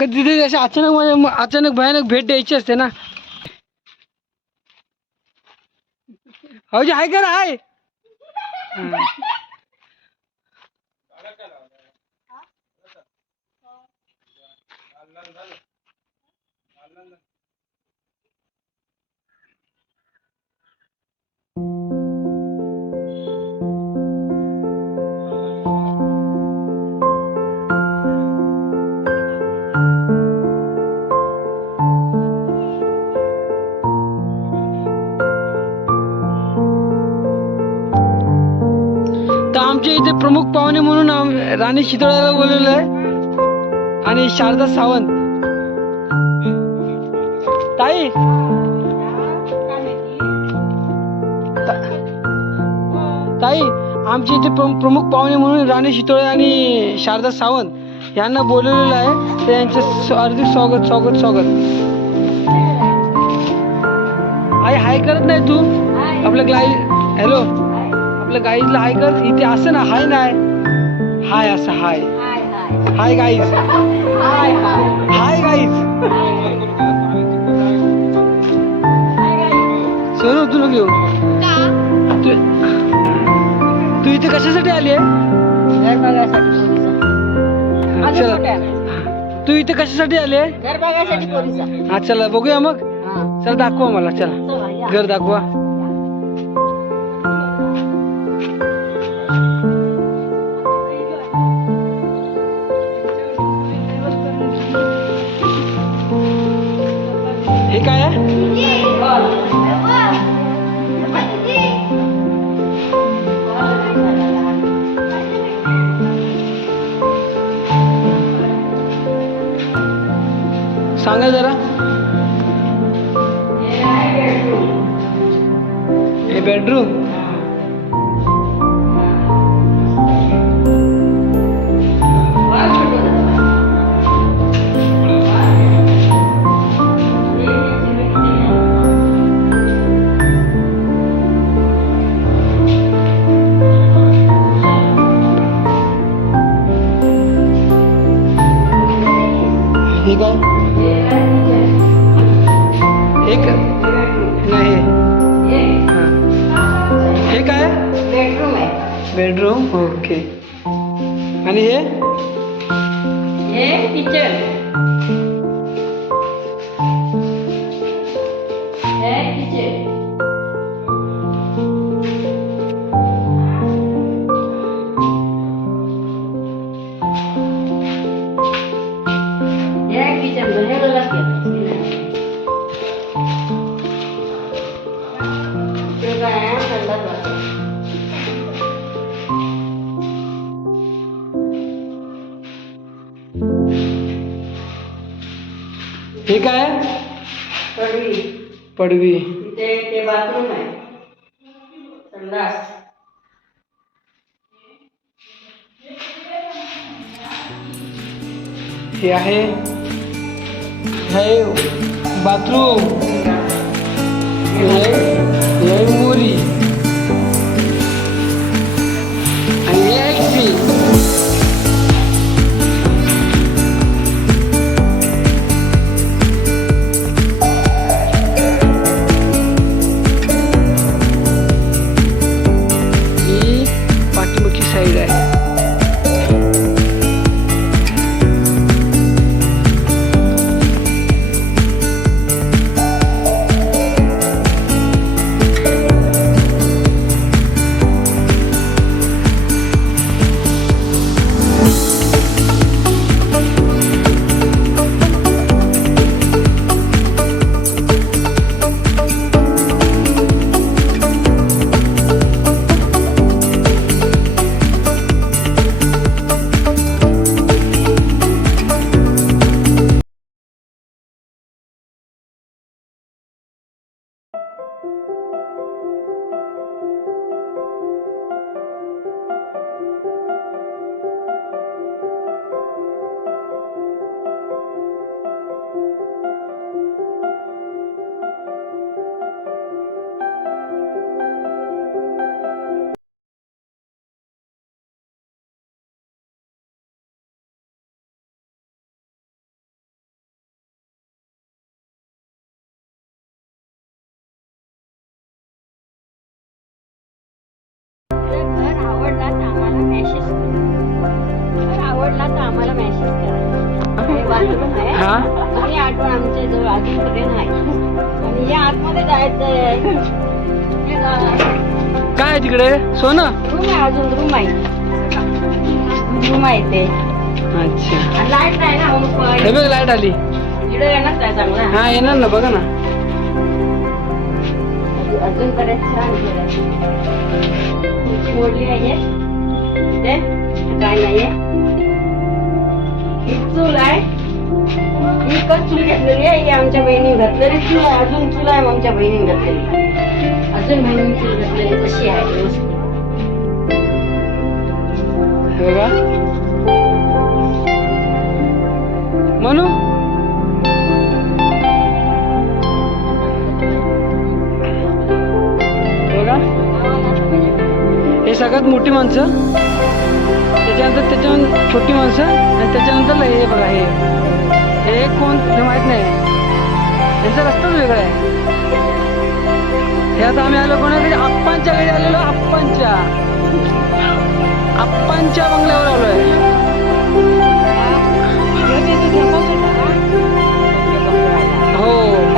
कधी अशी अचानक भयानक भेट द्यायची असते ना. हो जे आहे का आहे. आमच्या इथे प्रमुख पाहुणे म्हणून राणी शितोळ्याला बोलवलं आहे आणि शारदा सावंत. ताई ताई आमच्या इथे प्रमुख पाहुणे म्हणून राणी शितोळे आणि शारदा सावंत यांना बोलवलेलं आहे. तर यांचे हार्दिक स्वागत स्वागत स्वागत. आई हाय करत नाही तू आपलं गाई. हॅलो आपल्या गाईला हाय कर. इथे असं ना हाय नाही हाय असं hi hi guys hi guys. Sonu तू नको येऊ. तू इथे कशासाठी आली आहे. तू इथे कशासाठी आली आहे. हा चला बघूया मग. चला दाखवा मला. चला घर दाखवा. हे काय आहे. सांगा जरा. हे बेडरूम. हे काय एक नाही. हे काय बेडरूम आहे. Bedroom okay. आणि हे किचन. हे काय पडवी. पडवी ते बाथरूम आहे. संडास. हे आहे बाथरूम. हे मोरी आणि हे पाठीमागची साईड आहे. आवडला तर आम्हाला मेसेज करा. हे बाथरूम आहे. हा आणि आठवण आमच्या जवळ अजूनकडे नाही. आणि या आतमध्ये जायचंय. काय आहे तिकडे सोनं? रूम आहे, अजून रूम आहे. रूम आहे ते. अच्छा लाईट नाही ना मग हे बघ लाईट आली. इकडे येणार काय चांगला. हा येणार ना बघा ना. अजून कडे छान मोडली नाहीये ते काय नाहीये. ही चूल आहे. ही कच चूल घेतलेली आहे. ही आमच्या बहिणी घातलेली चूल आहे. अजून चूल आहे आमच्या बहिणी घातलेली. अजून बहिणी चूल घातलेली तशी आहे व्यवस्थित. हे बघा म्हणू बघा हे सगळ्यात मोठी माणसं, त्याच्यानंतर त्याच्यानंतर छोटी माणसं आणि त्याच्यानंतर हे बघा हे कोण हे माहित नाही. यांचा रस्ताच वेगळा आहे. हे आता आम्ही आलो कोणाकडे? आप्पांच्या घरी आलेलो. आप्पांच्या बंगल्यावर आलोय.